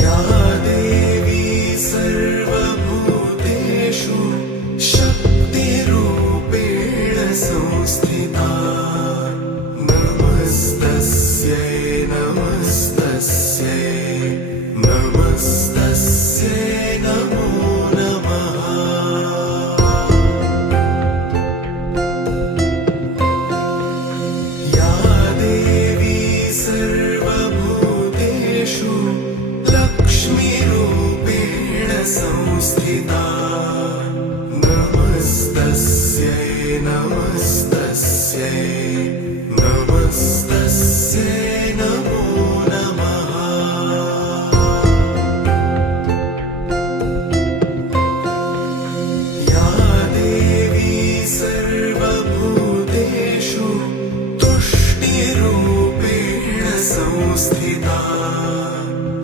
या देवी सर्वभूतेषु शक्तिरूपेण संस्थिता नमस्तस्यै नमस्तस्यै नमस्तस्यै नमो नमः। या देवी सर्वभूतेषु लक्ष्मीरूपेण संस्थिता नमस्तस्यै नमस्तस्यै